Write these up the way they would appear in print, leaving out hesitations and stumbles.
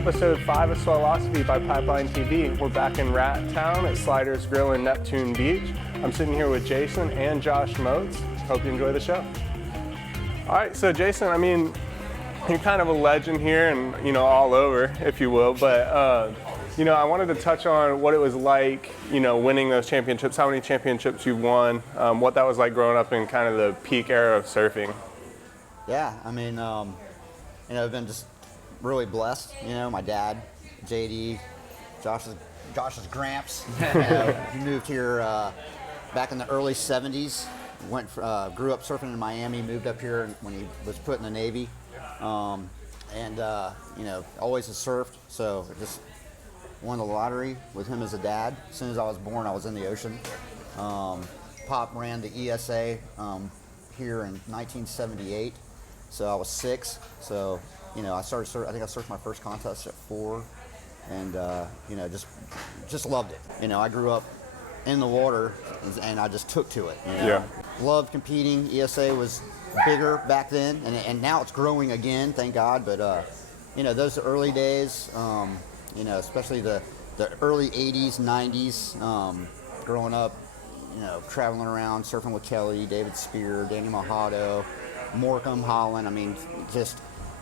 episode 5 of Swellosophy by pipelineTV. We're back in Rat Town at Sliders Grill in Neptune Beach. I'm sitting here with Jason and Josh Motes. Hope you enjoy the show. All right, so Jason, I mean, you're kind of a legend here and, you know, all over, if you will, but, you know, I wanted to touch on what it was like, you know, winning those championships, how many championships you've won, what that was like growing up in kind of the peak era of surfing. Yeah, I mean, you know, I've been just really blessed. You know, my dad, JD, Josh's Gramps. You know, he moved here back in the early '70s. Grew up surfing in Miami. Moved up here when he was put in the Navy, and you know, always has surfed. So just won the lottery with him as a dad. As soon as I was born, I was in the ocean. Pop ran the ESA here in 1978. So I was 6. So, you know, I started surfing. I think I surfed my first contest at 4, and you know, just loved it. You know, I grew up in the water, and I just took to it. You know? Yeah. Loved competing. ESA was bigger back then, and now it's growing again, thank God. But you know, those early days, you know, especially the early '80s, '90s, growing up, you know, traveling around, surfing with Kelly, David Spear, Danny Mojado, Morecambe, Holland. I mean, just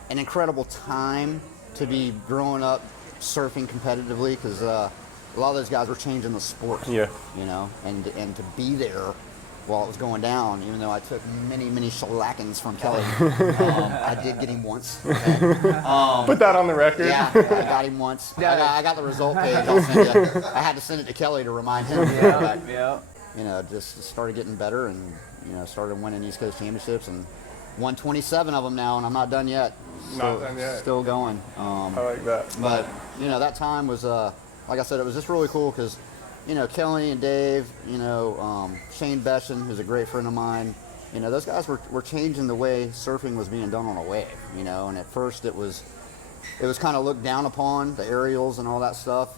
an incredible time to be growing up surfing competitively, because a lot of those guys were changing the sport. Yeah. You know, and to be there while it was going down, even though I took many shellackings from Kelly. I did get him once. Okay. Put that on the record. Yeah, I got him once. I got the result page. I'll send you. I had to send it to Kelly to remind him. But, you know, just started getting better, and, you know, started winning East Coast championships, and won 27 of them now, and I'm not done yet. Not done yet. Still going. I like that. But, you know, that time was, like I said, it was just really cool because, you know, Kelly and Dave, you know, Shane Besson, who's a great friend of mine, you know, those guys were changing the way surfing was being done on a wave, you know, and at first it was kind of looked down upon, the aerials and all that stuff.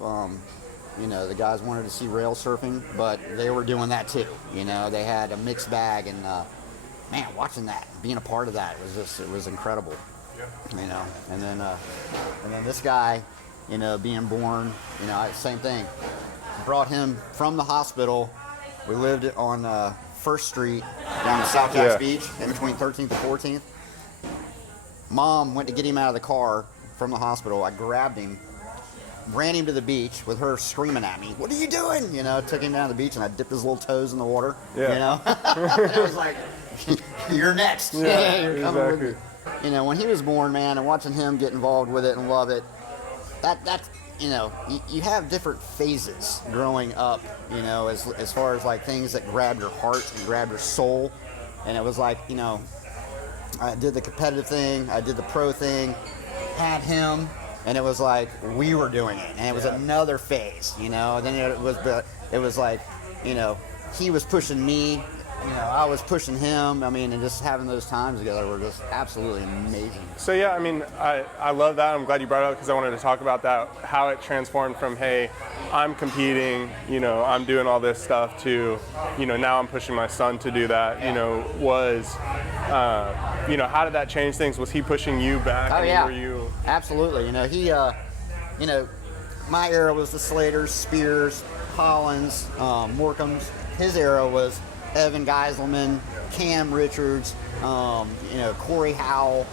You know, the guys wanted to see rail surfing, but they were doing that too. You know, they had a mixed bag, and man, watching that, being a part of that it was incredible. You know, and then this guy, you know, being born, you know, same thing. Brought him from the hospital. We lived on 1st Street down in South Jacksonville Beach, in between 13th and 14th. Mom went to get him out of the car from the hospital. I grabbed him, ran him to the beach with her screaming at me, "What are you doing?" You know, took him down to the beach, and I dipped his little toes in the water. Yeah. You know, and it was like, "You're next." Yeah, you're coming with me. You know, when he was born, man, and watching him get involved with it and love it, that's, you know, you have different phases growing up, you know, as far as like things that grab your heart and grab your soul. And it was like, you know, I did the competitive thing, I did the pro thing, had him, and it was like we were doing it, and it was another phase, you know. And then it was like, you know, he was pushing me, you know, I was pushing him. I mean, and just having those times together were just absolutely amazing. So yeah, I mean, I love that. I'm glad you brought it up, because I wanted to talk about that, how it transformed from, hey, I'm competing, you know, I'm doing all this stuff, to, you know, now I'm pushing my son to do that. You know, you know, how did that change things? Was he pushing you back? Oh, yeah. Were you... Absolutely. You know, he, you know, my era was the Slaters, Spears, Hollins, Morecambe's. His era was Evan Geiselman, Cam Richards, you know, Corey Howell.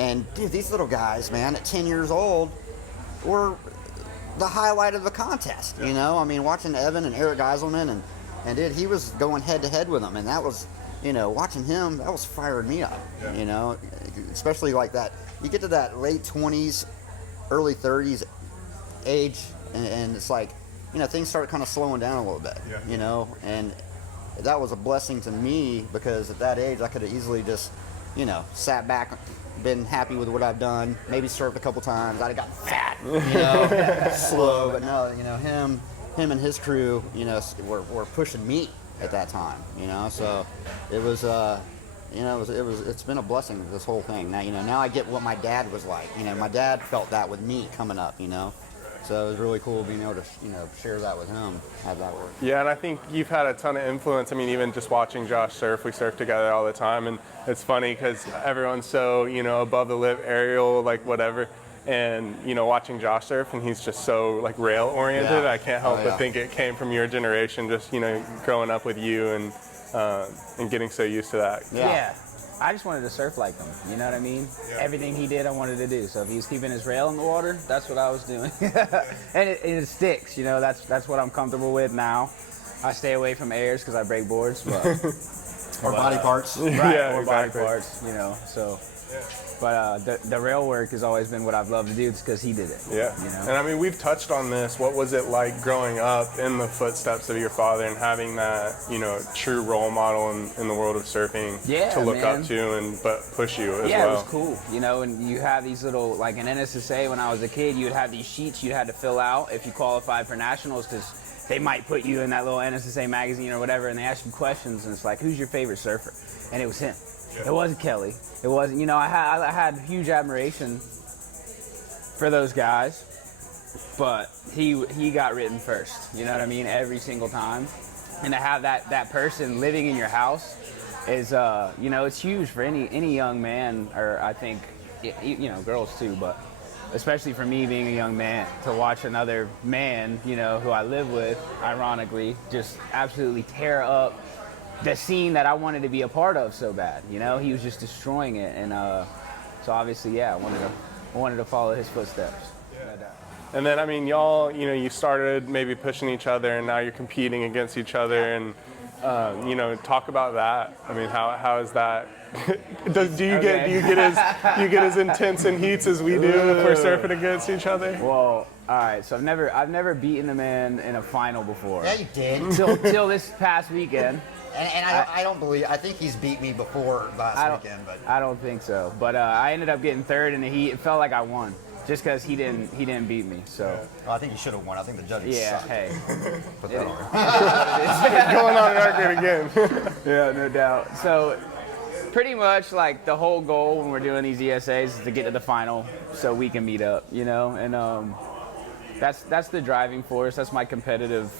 And dude, these little guys, man, at 10 years old, were the highlight of the contest. You know, I mean, watching Evan and Eric Geiselman, and dude, he was going head to head with them, and that was, you know, watching him, that was firing me up. You know, especially like that. You get to that late 20s, early 30s age, and it's like, you know, things start kind of slowing down a little bit. You know, and that was a blessing to me, because at that age I could have easily just, you know, sat back, been happy with what I've done, maybe surfed a couple times, I'd have gotten fat, you know, slow. But no, you know, him and his crew, you know, were pushing me at that time, you know. So it was, you know, it's been a blessing, this whole thing. Now, you know, now I get what my dad was like. You know, my dad felt that with me coming up, you know. So it was really cool being able to, you know, share that with him, have that work. Yeah, and I think you've had a ton of influence. I mean, even just watching Josh surf, we surf together all the time, and it's funny because everyone's so, you know, above the lip, aerial, like whatever. And you know, watching Josh surf, and he's just so like rail oriented. Yeah. I can't help but think it came from your generation, just you know, growing up with you and getting so used to that. Yeah. I just wanted to surf like him, you know what I mean? Yeah. Everything he did, I wanted to do. So if he was keeping his rail in the water, that's what I was doing. And it sticks, you know, that's what I'm comfortable with now. I stay away from airs because I break boards, but... Or body parts. Right, Yeah, or exactly. body parts, you know, so... But the rail work has always been what I've loved to do. It's because he did it. Yeah. You know? And I mean, we've touched on this. What was it like growing up in the footsteps of your father and having that, you know, true role model in the world of surfing to look man. up to but push you as Yeah, well? it was cool. You know, and you have these little, like in NSSA when I was a kid, you would have these sheets you had to fill out if you qualified for nationals because they might put you in that little NSSA magazine or whatever, and they ask you questions, and it's like, who's your favorite surfer? And it was him. Yeah. It wasn't Kelly. It wasn't, you know, I had huge admiration for those guys, but he got written first. You know what I mean? Every single time. And to have that person living in your house is, you know, it's huge for any young man, or I think, you know, girls too, but especially for me being a young man, to watch another man, you know, who I live with, ironically, just absolutely tear up the scene that I wanted to be a part of so bad. You know, he was just destroying it, and so obviously, yeah, I wanted to follow his footsteps. Yeah. And then, I mean, y'all, you know, you started maybe pushing each other, and now you're competing against each other, and you know, talk about that. I mean, how is that? Do you get as intense in heats as we do if we're surfing against each other? Well, all right. So I've never beaten a man in a final before. Yeah, you did. Till this past weekend. And I don't believe. I think he's beat me before last weekend, but I don't think so. But I ended up getting third in the heat. It felt like I won, just because he didn't beat me. So well, I think he should have won. I think the judges sucked. Hey, Put that on. Going on record again. Yeah, no doubt. So pretty much like the whole goal when we're doing these ESAs is to get to the final so we can meet up, you know, and that's the driving force. That's my competitive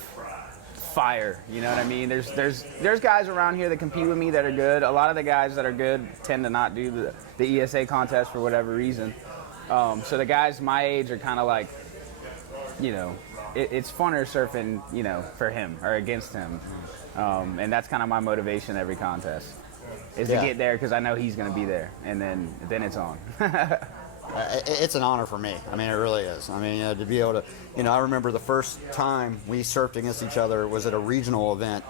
fire, you know what I mean? There's guys around here that compete with me that are good. A lot of the guys that are good tend to not do the ESA contest for whatever reason. So the guys my age are kind of like, you know, it's funner surfing, you know, for him or against him. And that's kind of my motivation every contest is to get there because I know he's going to be there, and then it's on. It's an honor for me. I mean, it really is. I mean, to be able to, you know, I remember the first time we surfed against each other was at a regional event,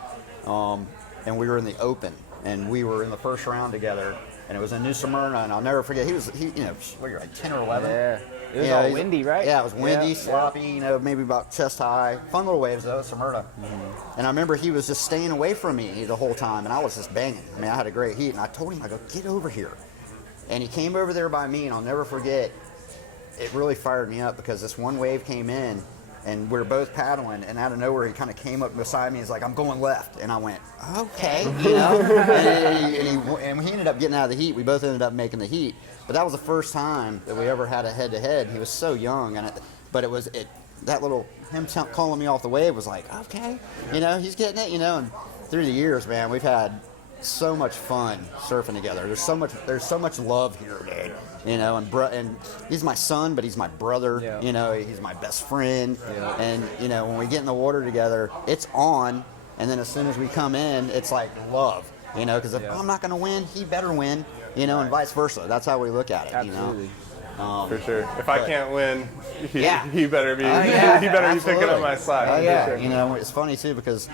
and we were in the open, and we were in the first round together, and it was in New Smyrna, and I'll never forget. He, you know, what, you're like 10 or 11? Yeah. It was all windy, right? Yeah, it was windy, sloppy, you know, maybe about chest high. Fun little waves, though, Smyrna. Mm-hmm. And I remember he was just staying away from me the whole time, and I was just banging. I mean, I had a great heat, and I told him, I go, get over here. And he came over there by me, and I'll never forget, it really fired me up because this one wave came in, and we were both paddling, and out of nowhere, he kind of came up beside me. He's like, I'm going left. And I went, okay, you know. and he ended up getting out of the heat. We both ended up making the heat. But that was the first time that we ever had a head-to-head. He was so young, but that little, him calling me off the wave was like, okay, you know, he's getting it, you know. And through the years, man, we've had so much fun surfing together. There's so much love here, dude. You know, and he's my son, but he's my brother. Yeah. You know, he's my best friend. Yeah. And you know, when we get in the water together, it's on. And then as soon as we come in, it's like love. You know, because if I'm not going to win, he better win. You know, and vice versa. That's how we look at it. Absolutely. You know? For sure. If I can't win, he better be. He better be picking up my slack. Oh yeah. Sure. You know, it's funny too because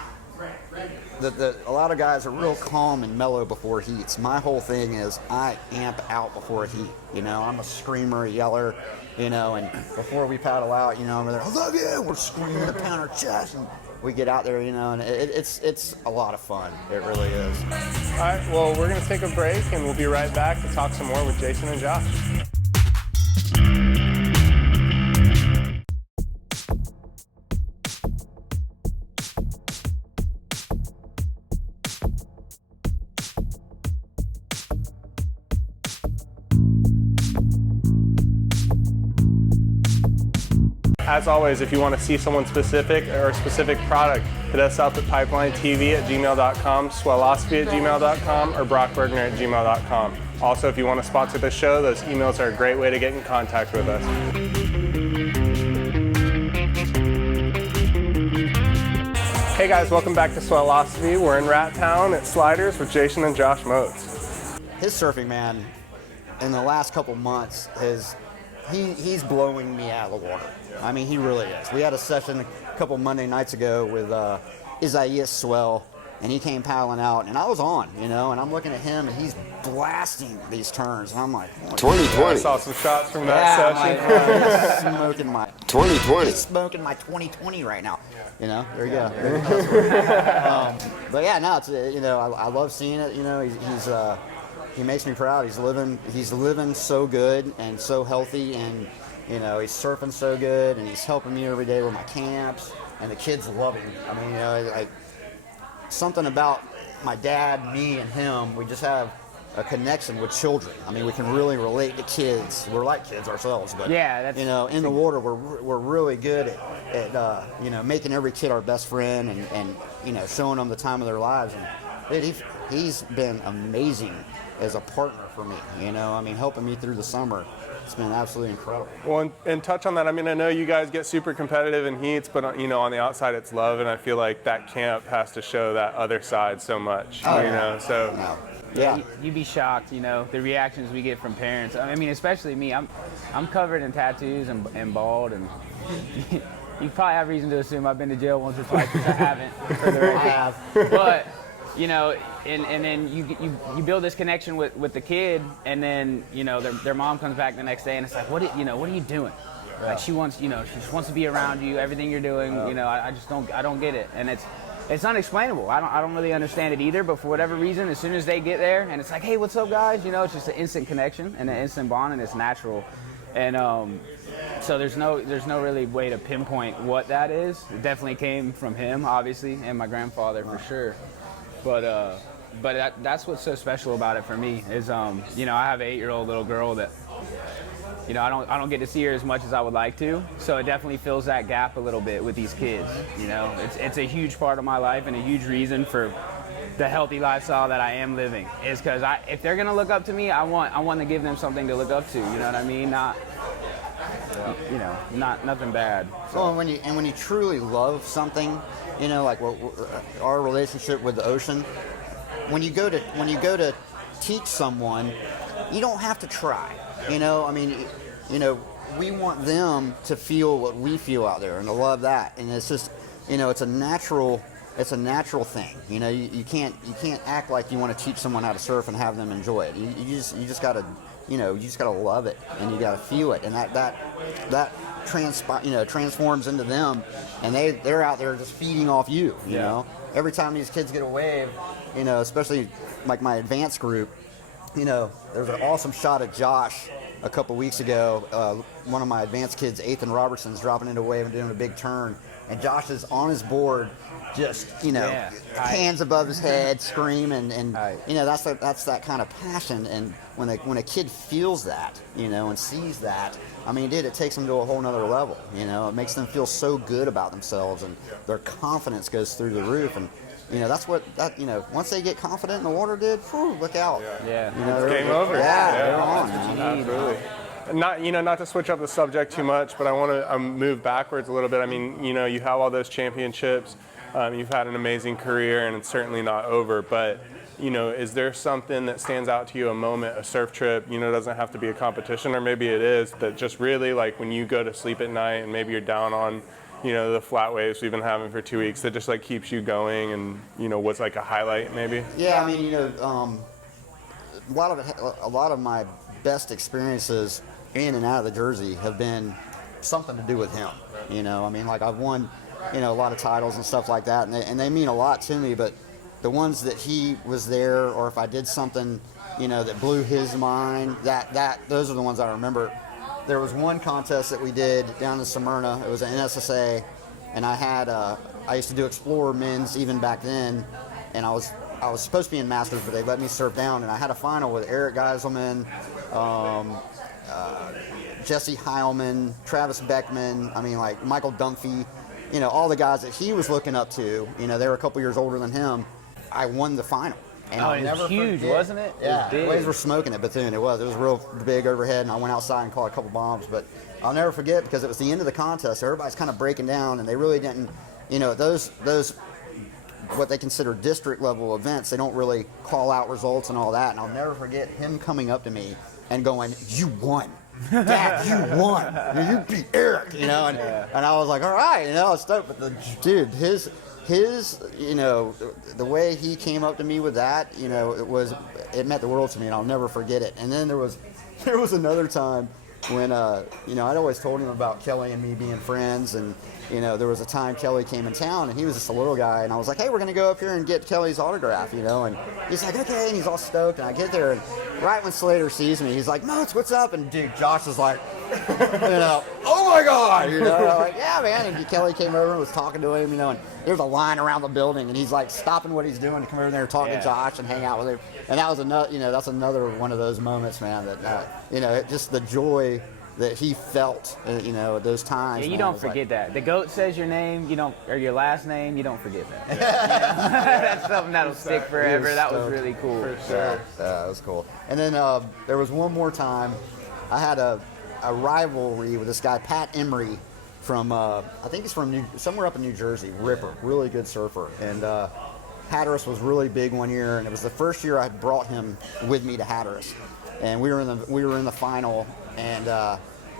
a lot of guys are real calm and mellow before heats. My whole thing is I amp out before a heat. You know, I'm a screamer, a yeller. You know, and before we paddle out, you know, I'm there, I love you. We're screaming to pound our chest, and we get out there, you know, and it's a lot of fun. It really is. All right. Well, we're gonna take a break, and we'll be right back to talk some more with Jason and Josh. As always, if you want to see someone specific or a specific product, hit us up at pipelineTV@gmail.com, Swellosophy@gmail.com, or Brock Burgner@gmail.com. Also, if you want to sponsor the show, those emails are a great way to get in contact with us. Hey guys, welcome back to Swellosophy. We're in Rat Town at Sliders with Jason and Josh Motes. His surfing, man, in the last couple months he's blowing me out of the water. I mean, he really is. We had a session a couple Monday nights ago with Isaiah Swell, and he came paddling out, and I was on, and I'm looking at him, and he's blasting these turns, and I'm like, 2020. I saw some shots from that session. Smoking my 2020. smoking my 2020 right now. There you go. But yeah, no, it's I love seeing it. He makes me proud. He's living so good and so healthy, and he's surfing so good, and he's helping me every day with my camps, and the kids love him. I mean, something about my dad, me, and him, we just have a connection with children. I mean, we can really relate to kids. We're like kids ourselves, but yeah, in the water, we're really good at making every kid our best friend, and showing them the time of their lives. And dude, he's been amazing as a partner for me. Helping me through the summer. It's been absolutely incredible. Well, and touch on that. I mean, I know you guys get super competitive in heats, but on the outside it's love, and I feel like that camp has to show that other side so much. So. No. Yeah. You'd be shocked, the reactions we get from parents. I mean, especially me. I'm covered in tattoos and bald, and you probably have reason to assume I've been to jail once or twice, which I haven't. For the record. I have. But and then you build this connection with the kid, and then their mom comes back the next day, and it's like, what are you doing? Like, she wants she just wants to be around you, everything you're doing. I just don't get it, and it's unexplainable. I don't really understand it either, but for whatever reason, as soon as they get there, and it's like, hey, what's up, guys? It's just an instant connection and an instant bond, and it's natural. And so there's no really way to pinpoint what that is. It definitely came from him, obviously, and my grandfather for sure. But that's what's so special about it for me is I have an 8-year-old little girl that I don't get to see her as much as I would like to, so it definitely fills that gap a little bit with these kids. It's a huge part of my life and a huge reason for the healthy lifestyle that I am living, is because if they're gonna look up to me, I want to give them something to look up to. You know what I mean? Not nothing bad. So. Well, when you truly love something, like our relationship with the ocean, when you go to teach someone, you don't have to try. We want them to feel what we feel out there and to love that, and it's just it's a natural thing. You can't act like you want to teach someone how to surf and have them enjoy it. You just gotta love it, and you gotta feel it, and that transforms into them, and they're out there just feeding off you. Every time these kids get a wave, especially like my advanced group, there's an awesome shot of Josh a couple weeks ago. One of my advanced kids, Ethan Robertson's dropping into a wave and doing a big turn, and Josh is on his board, just hands above his head, screaming, and that's that kind of passion. And when a kid feels that, and sees that, I mean, dude, it takes them to a whole nother level. It makes them feel so good about themselves, and their confidence goes through the roof. And that's what once they get confident in the water, dude, look out. Yeah. It's game over. Yeah, they're on. Absolutely. Not to switch up the subject too much, but I want to move backwards a little bit. I mean, you have all those championships. You've had an amazing career, and it's certainly not over. But, is there something that stands out to you, a moment, a surf trip, doesn't have to be a competition, or maybe it is, that just really, like, when you go to sleep at night and maybe you're down on, the flat waves we've been having for 2 weeks, that just, like, keeps you going, and, what's, like, a highlight maybe? Yeah, I mean, a lot of my best experiences in and out of the Jersey have been something to do with him. I mean, like, I've won a lot of titles and stuff like that, and they mean a lot to me, but the ones that he was there, or if I did something that blew his mind, those are the ones I remember. There was one contest that we did down in Smyrna. It was an NSSA, and I used to do Explorer men's even back then, and I was supposed to be in Masters, but they let me surf down, and I had a final with Eric Geiselman, Jesse Heilman, Travis Beckman, I mean, like, Michael Dunphy, all the guys that he was looking up to, they were a couple years older than him. I won the final, And Oh, I'll it was never huge, forget- wasn't it? It Yeah, was big. waves were smoking it, but then it was real big overhead, and I went outside and caught a couple bombs. But I'll never forget because it was the end of the contest. So everybody's kind of breaking down, and they really didn't, those what they consider district level events, they don't really call out results and all that. And I'll never forget him coming up to me and going, "You won. Dad, you won. You beat Eric," and I was like, "All right," I was stoked. But the dude, his the way he came up to me with that, it meant the world to me, and I'll never forget it. And then there was another time when I'd always told him about Kelly and me being friends, and there was a time Kelly came in town, and he was just a little guy, and I was like, "Hey, we're gonna go up here and get Kelly's autograph," and he's like, "Okay," and he's all stoked, and I get there, and right when Slater sees me, he's like, "Motes, what's up?" And dude, Josh is like, "Oh my God," I'm like, "Yeah, man." And Kelly came over and was talking to him, and there's a line around the building, and he's like stopping what he's doing to come over there and talk to Josh and hang out with him, and that was another, that's another one of those moments, man, that just the joy that he felt, at those times. Yeah, you don't forget that. The GOAT says your name, or your last name, you don't forget that. That's something that'll stick forever. That was really cool. For sure. Yeah, that was cool. And then there was one more time, I had a rivalry with this guy, Pat Emery, from, I think he's from somewhere up in New Jersey, Ripper, really good surfer. And Hatteras was really big one year, and it was the first year I had brought him with me to Hatteras. And we were in the final, and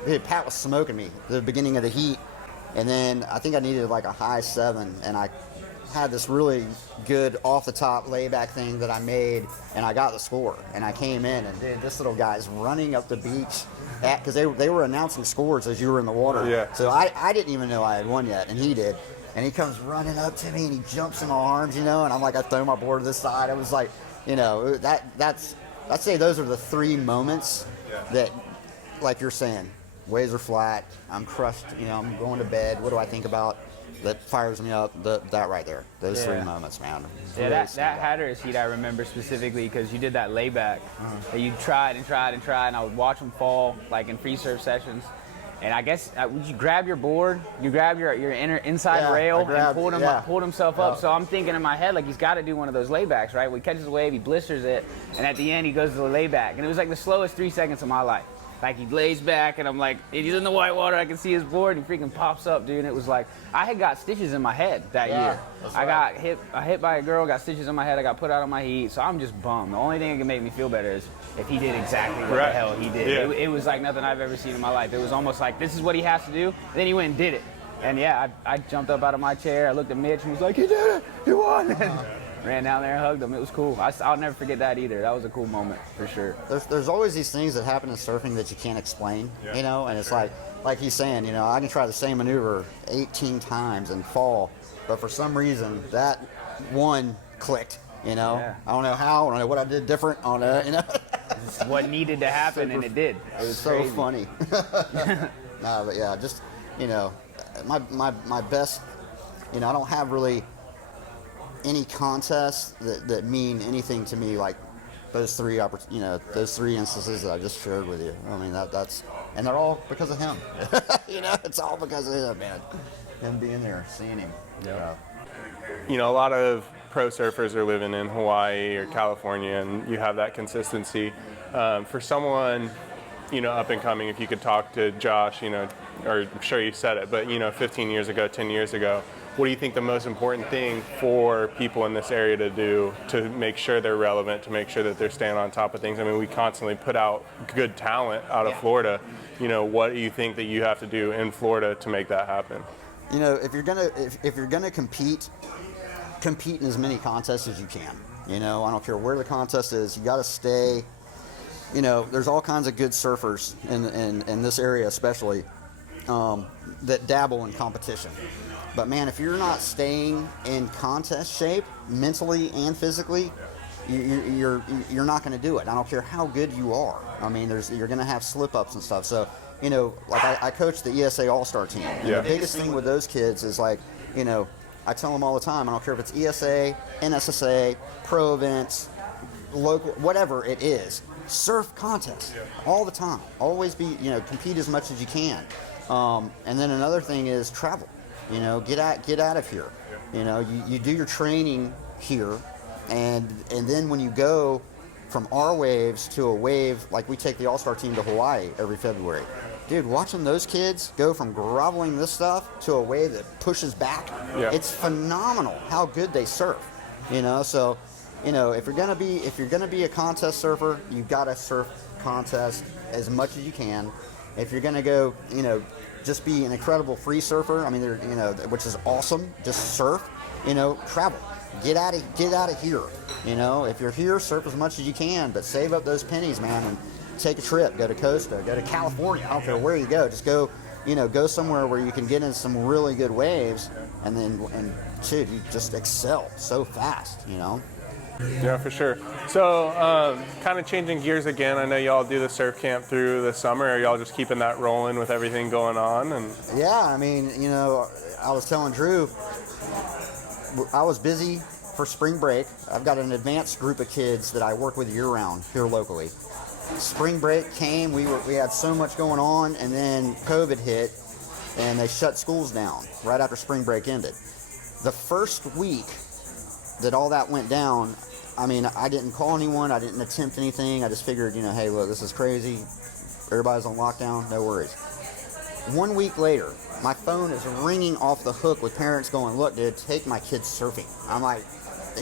dude, Pat was smoking me at the beginning of the heat, and then I think I needed like a high 7, and I had this really good off the top layback thing that I made, and I got the score, and I came in, and dude, this little guy's running up the beach because they were announcing scores as you were in the water. Yeah. So I didn't even know I had won yet, and he did. And he comes running up to me, and he jumps in my arms, and I'm like, I throw my board to the side. I was like, I'd say those are the 3 moments that, like you're saying, waves are flat, I'm crushed, I'm going to bed, what do I think about? That fires me up, that right there. Those 3 moments, man. Yeah, that Hatteras heat I remember specifically because you did that layback. That you tried and tried and tried, and I would watch them fall, like in free surf sessions. And I guess, would you grab your board, you grab your inside rail and pulled himself up. So I'm thinking in my head, like, he's got to do one of those laybacks, right? When he catches a wave, he blisters it, and at the end, he goes to the layback. And it was like the slowest 3 seconds of my life. Like, he lays back, and I'm like, he's in the white water, I can see his board, and he freaking pops up, dude. And it was like, I had got stitches in my head that year. I got hit by a girl, got stitches in my head, I got put out on my heat, so I'm just bummed. The only thing that can make me feel better is if he did exactly what the hell he did. Yeah. It was like nothing I've ever seen in my life. It was almost like, this is what he has to do, and then he went and did it. And yeah, I jumped up out of my chair, I looked at Mitch, and he was like, "He did it, he won." Ran down there and hugged him. It was cool. I'll never forget that either. That was a cool moment for sure. There's always these things that happen in surfing that you can't explain, and it's like he's saying, I can try the same maneuver 18 times and fall, but for some reason that one clicked, Yeah. I don't know how, I don't know what I did different on it, It's what needed to happen, and it did. It was so crazy. funny. No, but yeah, just, my best, I don't have really any contests that mean anything to me like those 3 those 3 instances that I just shared with you. I mean, that's and they're all because of him. It's all because of him, man. Him being there, seeing him. Yeah. A lot of pro surfers are living in Hawaii or California, and you have that consistency. For someone, up and coming, if you could talk to Josh, or I'm sure you said it, but 15 years ago, 10 years ago, what do you think the most important thing for people in this area to do to make sure they're relevant, to make sure that they're staying on top of things? I mean, we constantly put out good talent out of Florida. What do you think that you have to do in Florida to make that happen? If you're gonna compete in as many contests as you can. I don't care where the contest is. You got to stay. There's all kinds of good surfers in this area, especially that dabble in competition. But man, if you're not staying in contest shape mentally and physically, you're not going to do it. I don't care how good you are. I mean, you're going to have slip ups and stuff. So, like I coach the ESA All-Star team. And the biggest thing with those kids is like, I tell them all the time, I don't care if it's ESA, NSSA, pro events, local, whatever it is, surf contests all the time. Always be, compete as much as you can. And then another thing is travel. Get out of here. You do your training here, And then when you go from our waves to a wave, like we take the All-Star team to Hawaii every February. Dude, watching those kids go from groveling this stuff to a wave that pushes back, it's phenomenal how good they surf. You know, so, you know, if you're gonna be a contest surfer, you've got to surf contest as much as you can. If you're gonna go, you know, just be an incredible free surfer, I mean, you know, which is awesome, just surf, you know, travel. Get out of here. You know, if you're here, surf as much as you can, but save up those pennies, man, and take a trip. Go to Costa, go to California. I don't care where you go. Just go, you know, go somewhere where you can get in some really good waves, and dude, you just excel so fast, you know. Yeah, for sure. So, kind of changing gears again. I know y'all do the surf camp through the summer. Are y'all just keeping that rolling with everything going on? And yeah, I mean, you know, I was telling Drew, I was busy for spring break. I've got an advanced group of kids that I work with year-round here locally. Spring break came, we had so much going on, and then COVID hit, and they shut schools down right after spring break ended. The first week that all that went down, I mean, I didn't call anyone, I didn't attempt anything. I just figured, you know, hey, look, this is crazy. Everybody's on lockdown, no worries. 1 week later, my phone is ringing off the hook with parents going, look, dude, take my kids surfing. I'm like,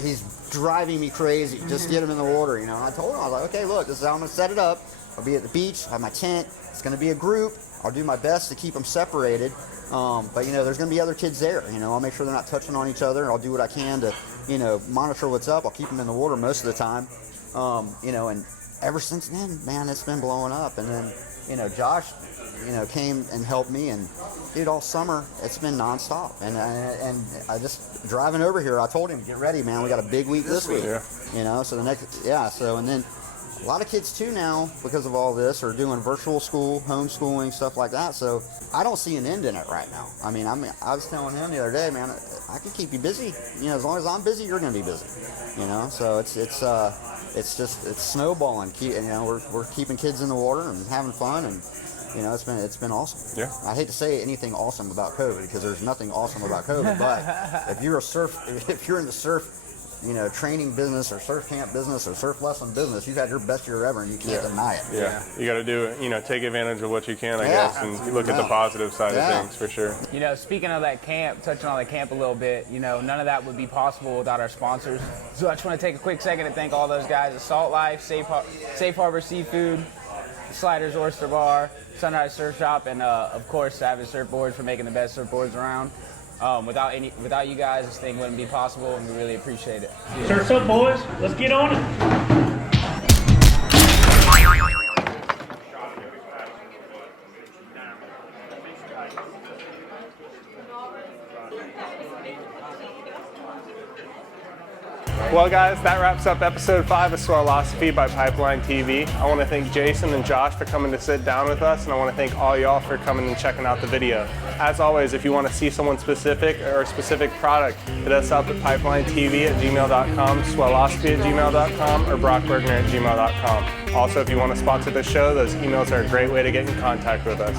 he's driving me crazy. Just get him in the water, you know. And I told him, I was like, okay, look, this is how I'm going to set it up. I'll be at the beach, have my tent. It's going to be a group. I'll do my best to keep them separated. But, you know, there's going to be other kids there. You know, I'll make sure they're not touching on each other. I'll do what I can to, you know, monitor what's up. I'll keep them in the water most of the time. You know, and ever since then, man, it's been blowing up. And then, you know, Josh, you know, came and helped me, and dude, all summer it's been nonstop. And I just driving over here, I told him, get ready, man. We got a big week this week. Yeah. You know, so the next, so and then a lot of kids too now, because of all this, are doing virtual school, homeschooling, stuff like that. So I don't see an end in it right now. I mean, I was telling him the other day, man, I can keep you busy. You know, as long as I'm busy, you're going to be busy. You know, so it's snowballing. You know, we're keeping kids in the water and having fun, and you know, it's been awesome. Yeah. I hate to say anything awesome about COVID, because there's nothing awesome about COVID. But if you're in the surf, you know, training business or surf camp business or surf lesson business, you've had your best year ever, and you can't deny it. Yeah. You got to do it. You know, take advantage of what you can, I guess, and look at the positive side of things for sure. You know, speaking of that camp, touching on that camp a little bit, you know, none of that would be possible without our sponsors. So I just want to take a quick second to thank all those guys at Salt Life, Safe Harbor Seafood, Sliders Oyster Bar, Sunrise Surf Shop, and of course Savage Surfboards for making the best surfboards around. Without you guys, this thing wouldn't be possible, and we really appreciate it. Surf's up, boys. Let's get on it. Well, guys, that wraps up episode 5 of Swellosophy by Pipeline TV. I want to thank Jason and Josh for coming to sit down with us, and I want to thank all y'all for coming and checking out the video. As always, if you want to see someone specific or a specific product, hit us up at pipelineTV@gmail.com, Swellosophy@gmail.com, or brockburgner@gmail.com. Also, if you want to sponsor the show, those emails are a great way to get in contact with us.